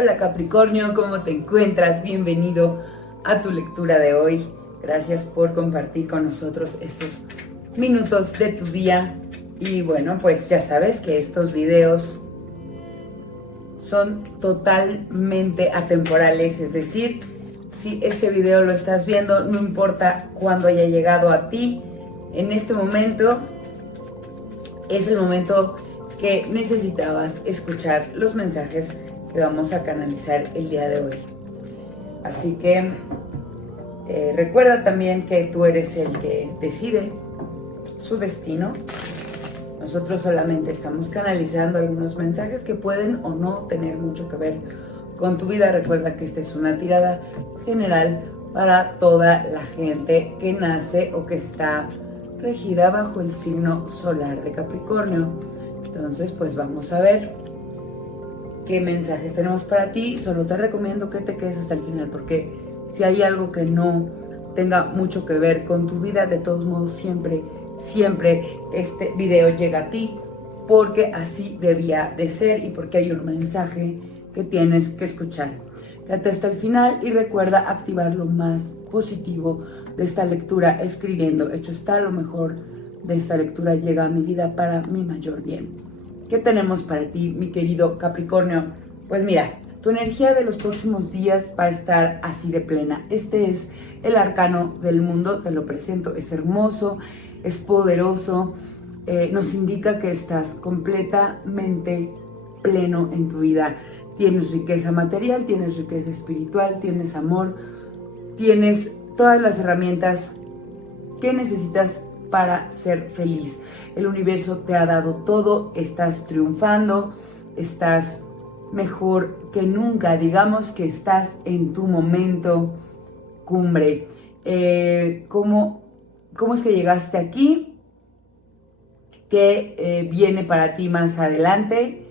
Hola Capricornio, ¿cómo te encuentras? Bienvenido a tu lectura de hoy. Gracias por compartir con nosotros estos minutos de tu día. Y bueno, pues ya sabes que estos videos son totalmente atemporales, es decir, si este video lo estás viendo, no importa cuándo haya llegado a ti, en este momento es el momento que necesitabas escuchar los mensajes que vamos a canalizar el día de hoy. Así que recuerda también que tú eres el que decide su destino. Nosotros solamente estamos canalizando algunos mensajes que pueden o no tener mucho que ver con tu vida. Recuerda que esta es una tirada general para toda la gente que nace o que está regida bajo el signo solar de Capricornio. Entonces, pues vamos a ver qué mensajes tenemos para ti. Solo te recomiendo que te quedes hasta el final, porque si hay algo que no tenga mucho que ver con tu vida, de todos modos siempre este video llega a ti, porque así debía de ser y porque hay un mensaje que tienes que escuchar. Quédate hasta el final y recuerda activar lo más positivo de esta lectura escribiendo: hecho está, lo mejor de esta lectura llega a mi vida para mi mayor bien. ¿Qué tenemos para ti, mi querido Capricornio? Pues mira, tu energía de los próximos días va a estar así de plena. Este es el arcano del mundo, te lo presento, es hermoso, es poderoso, nos indica que estás completamente pleno en tu vida. Tienes riqueza material, tienes riqueza espiritual, tienes amor, tienes todas las herramientas que necesitas para ser feliz. El universo te ha dado todo, estás triunfando, estás mejor que nunca, digamos que estás en tu momento cumbre. ¿Cómo es que llegaste aquí? ¿Qué viene para ti más adelante?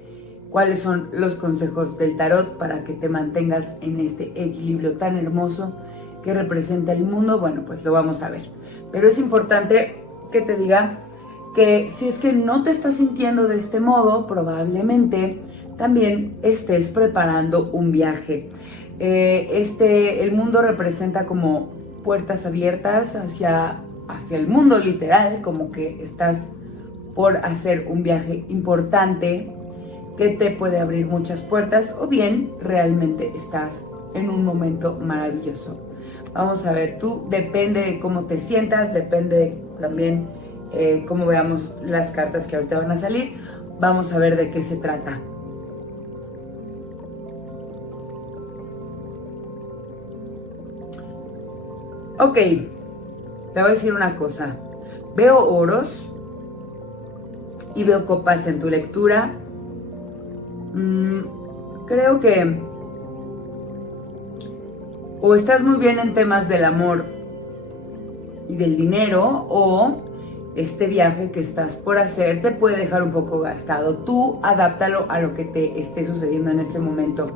¿Cuáles son los consejos del tarot para que te mantengas en este equilibrio tan hermoso que representa el mundo? Bueno, pues lo vamos a ver. Pero es importante que te diga que si es que no te estás sintiendo de este modo, probablemente también estés preparando un viaje. El mundo representa como puertas abiertas hacia el mundo literal, como que estás por hacer un viaje importante que te puede abrir muchas puertas, o bien realmente estás en un momento maravilloso. Vamos a ver, tú depende de cómo te sientas, depende de también cómo veamos las cartas que ahorita van a salir. Vamos a ver de qué se trata. Ok, te voy a decir una cosa. Veo oros y veo copas en tu lectura. Creo que o estás muy bien en temas del amor y del dinero, o este viaje que estás por hacer te puede dejar un poco gastado. Tú adáptalo a lo que te esté sucediendo en este momento.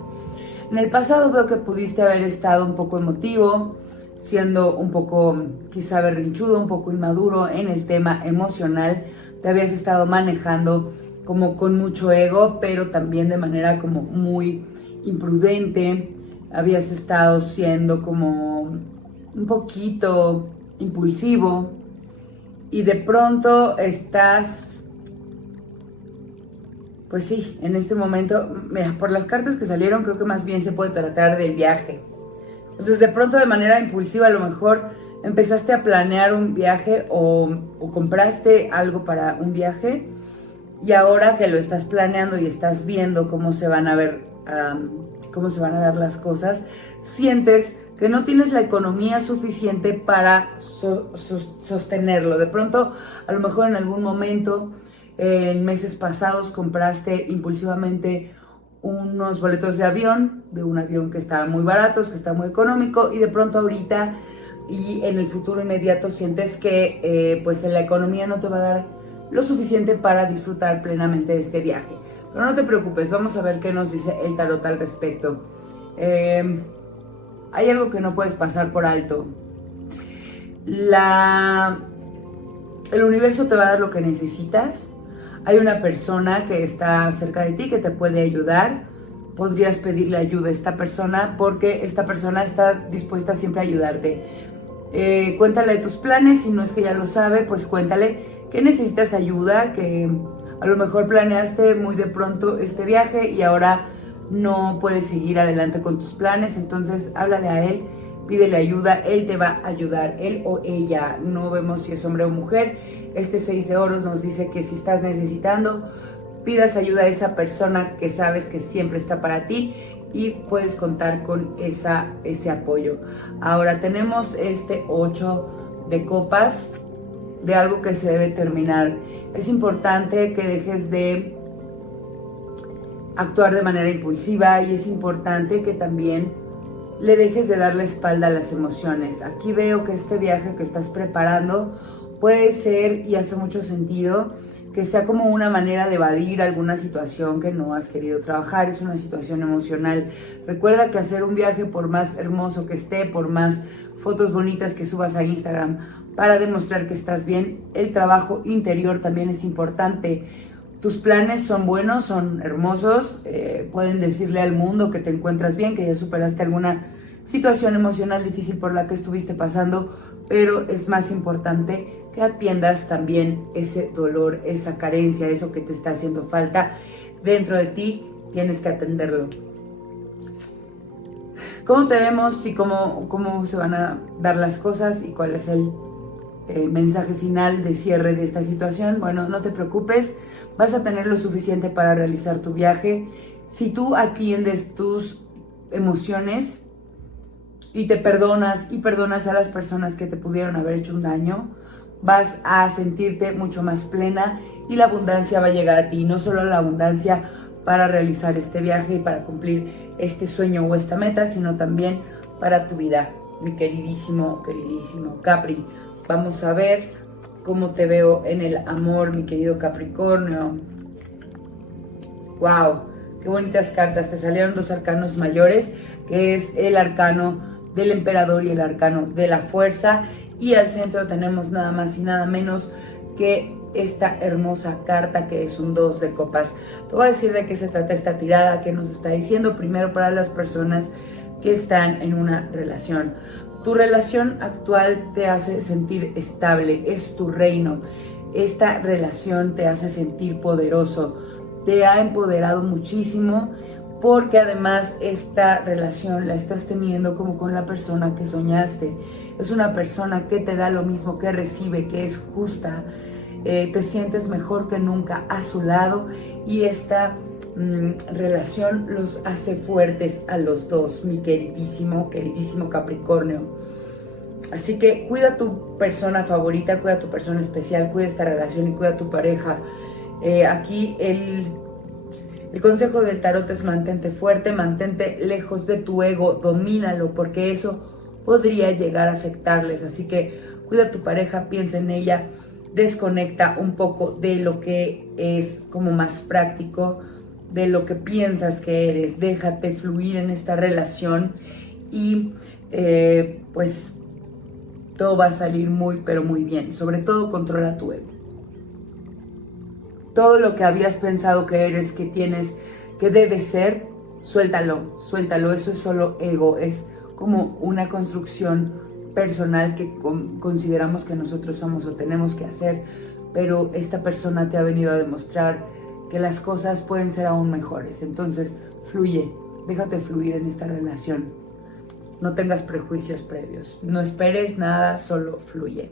En el pasado veo que pudiste haber estado un poco emotivo, siendo un poco quizá berrinchudo, un poco inmaduro en el tema emocional. Te habías estado manejando como con mucho ego, pero también de manera como muy imprudente. Habías estado siendo como un poquito impulsivo y de pronto estás, pues sí, en este momento, mira, por las cartas que salieron creo que más bien se puede tratar del viaje. Entonces de pronto de manera impulsiva a lo mejor empezaste a planear un viaje o compraste algo para un viaje, y ahora que lo estás planeando y estás viendo cómo se van a ver, cómo se van a dar las cosas, sientes que no tienes la economía suficiente para sostenerlo. De pronto, a lo mejor en algún momento, en meses pasados, compraste impulsivamente unos boletos de avión, de un avión que está muy baratos, que está muy económico, y de pronto ahorita y en el futuro inmediato sientes que pues la economía no te va a dar lo suficiente para disfrutar plenamente de este viaje. Pero no te preocupes, vamos a ver qué nos dice el tarot al respecto. Hay algo que no puedes pasar por alto. El universo te va a dar lo que necesitas. Hay una persona que está cerca de ti que te puede ayudar. podrías pedirle ayuda a esta persona, porque esta persona está dispuesta siempre a ayudarte. Cuéntale de tus planes, si no es que ya lo sabe, pues cuéntale que necesitas ayuda, que a lo mejor planeaste muy de pronto este viaje y ahora no puedes seguir adelante con tus planes. Entonces háblale a él, pídele ayuda, él te va a ayudar, él o ella, no vemos si es hombre o mujer. Este 6 de oros nos dice que si estás necesitando, pidas ayuda a esa persona que sabes que siempre está para ti y puedes contar con ese apoyo. Ahora tenemos este 8 de copas, de algo que se debe terminar. Es importante que dejes de actuar de manera impulsiva y es importante que también le dejes de dar la espalda a las emociones. Aquí veo que este viaje que estás preparando puede ser, y hace mucho sentido, que sea como una manera de evadir alguna situación que no has querido trabajar. Es una situación emocional. Recuerda que hacer un viaje, por más hermoso que esté, por más fotos bonitas que subas a Instagram para demostrar que estás bien, el trabajo interior también es importante. Tus planes son buenos, son hermosos, pueden decirle al mundo que te encuentras bien, que ya superaste alguna situación emocional difícil por la que estuviste pasando, pero es más importante que atiendas también ese dolor, esa carencia, eso que te está haciendo falta dentro de ti. Tienes que atenderlo. ¿Cómo te vemos y cómo se van a dar las cosas y cuál es el mensaje final de cierre de esta situación? Bueno, no te preocupes, vas a tener lo suficiente para realizar tu viaje. Si tú atiendes tus emociones y te perdonas y perdonas a las personas que te pudieron haber hecho un daño, vas a sentirte mucho más plena y la abundancia va a llegar a ti. No solo la abundancia para realizar este viaje y para cumplir este sueño o esta meta, sino también para tu vida, mi queridísimo Capri. Vamos a ver cómo te veo en el amor, mi querido Capricornio. ¡Wow! ¡Qué bonitas cartas! Te salieron 2 arcanos mayores, que es el arcano del emperador y el arcano de la fuerza. Y al centro tenemos nada más y nada menos que esta hermosa carta, que es un 2 de copas. Te voy a decir de qué se trata esta tirada, que nos está diciendo primero para las personas que están en una relación. Tu relación actual te hace sentir estable, es tu reino. Esta relación te hace sentir poderoso, te ha empoderado muchísimo, porque además esta relación la estás teniendo como con la persona que soñaste. Es una persona que te da lo mismo, que recibe, que es justa. Te sientes mejor que nunca a su lado y esta relación los hace fuertes a los dos, mi queridísimo Capricornio. Así que cuida a tu persona favorita, cuida a tu persona especial, cuida esta relación y cuida a tu pareja. Aquí el consejo del tarot es mantente fuerte, mantente lejos de tu ego, domínalo, porque eso podría llegar a afectarles. Así que cuida a tu pareja, piensa en ella, desconecta un poco de lo que es como más práctico, de lo que piensas que eres, déjate fluir en esta relación y pues todo va a salir muy pero muy bien. Sobre todo controla tu ego. Todo lo que habías pensado que eres, que tienes, que debes ser, suéltalo, eso es solo ego, es como una construcción personal que consideramos que nosotros somos o tenemos que hacer, pero esta persona te ha venido a demostrar que las cosas pueden ser aún mejores. Entonces, fluye, déjate fluir en esta relación, no tengas prejuicios previos, no esperes nada, solo fluye.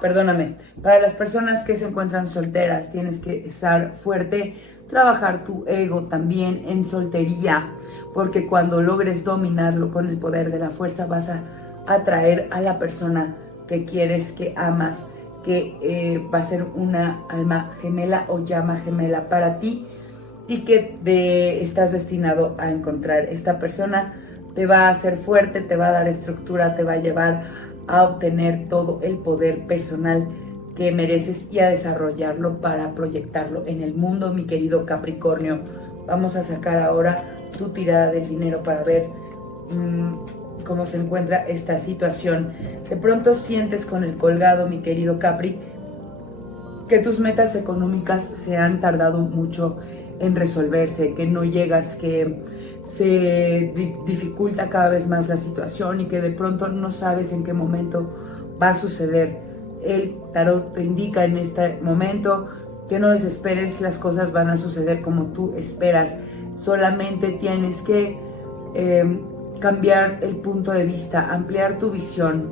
Perdóname, para las personas que se encuentran solteras, tienes que estar fuerte, trabajar tu ego también en soltería, porque cuando logres dominarlo con el poder de la fuerza, vas a atraer a la persona que quieres, que amas, que va a ser una alma gemela o llama gemela para ti y que estás destinado a encontrar. Esta persona te va a hacer fuerte, te va a dar estructura, te va a llevar a obtener todo el poder personal que mereces y a desarrollarlo para proyectarlo en el mundo, mi querido Capricornio. Vamos a sacar ahora tu tirada del dinero para ver cómo se encuentra esta situación. De pronto sientes con el colgado, mi querido Capri, que tus metas económicas se han tardado mucho en resolverse, que no llegas, que se dificulta cada vez más la situación y que de pronto no sabes en qué momento va a suceder. El tarot te indica en este momento que no desesperes, las cosas van a suceder como tú esperas. Solamente tienes que cambiar el punto de vista, ampliar tu visión,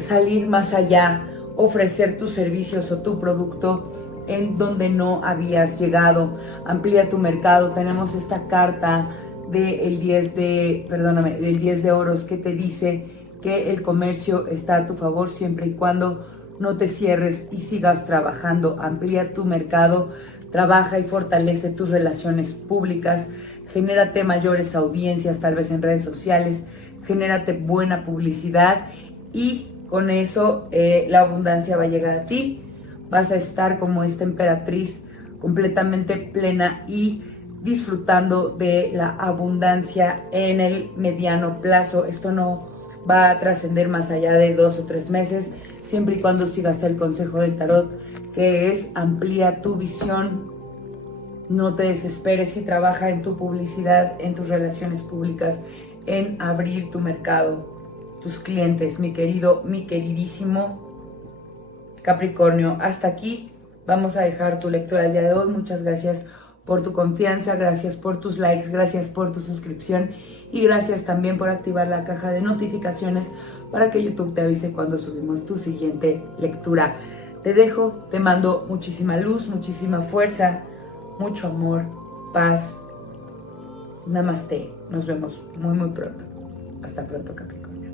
salir más allá, ofrecer tus servicios o tu producto en donde no habías llegado. Amplía tu mercado. Tenemos esta carta del 10 de oros que te dice que el comercio está a tu favor siempre y cuando no te cierres y sigas trabajando. Amplía tu mercado, trabaja y fortalece tus relaciones públicas, genérate mayores audiencias, tal vez en redes sociales, genérate buena publicidad y con eso la abundancia va a llegar a ti. Vas a estar como esta emperatriz completamente plena y disfrutando de la abundancia en el mediano plazo. Esto no va a trascender más allá de 2 o 3 meses, siempre y cuando sigas el consejo del tarot, que es amplía tu visión, no te desesperes y trabaja en tu publicidad, en tus relaciones públicas, en abrir tu mercado, tus clientes, mi querido, mi queridísimo Capricornio. Hasta aquí vamos a dejar tu lectura del día de hoy. Muchas gracias por tu confianza, gracias por tus likes, gracias por tu suscripción y gracias también por activar la caja de notificaciones para que YouTube te avise cuando subimos tu siguiente lectura. Te dejo, te mando muchísima luz, muchísima fuerza, mucho amor, paz. Namaste. Nos vemos muy pronto. Hasta pronto, Capricornio.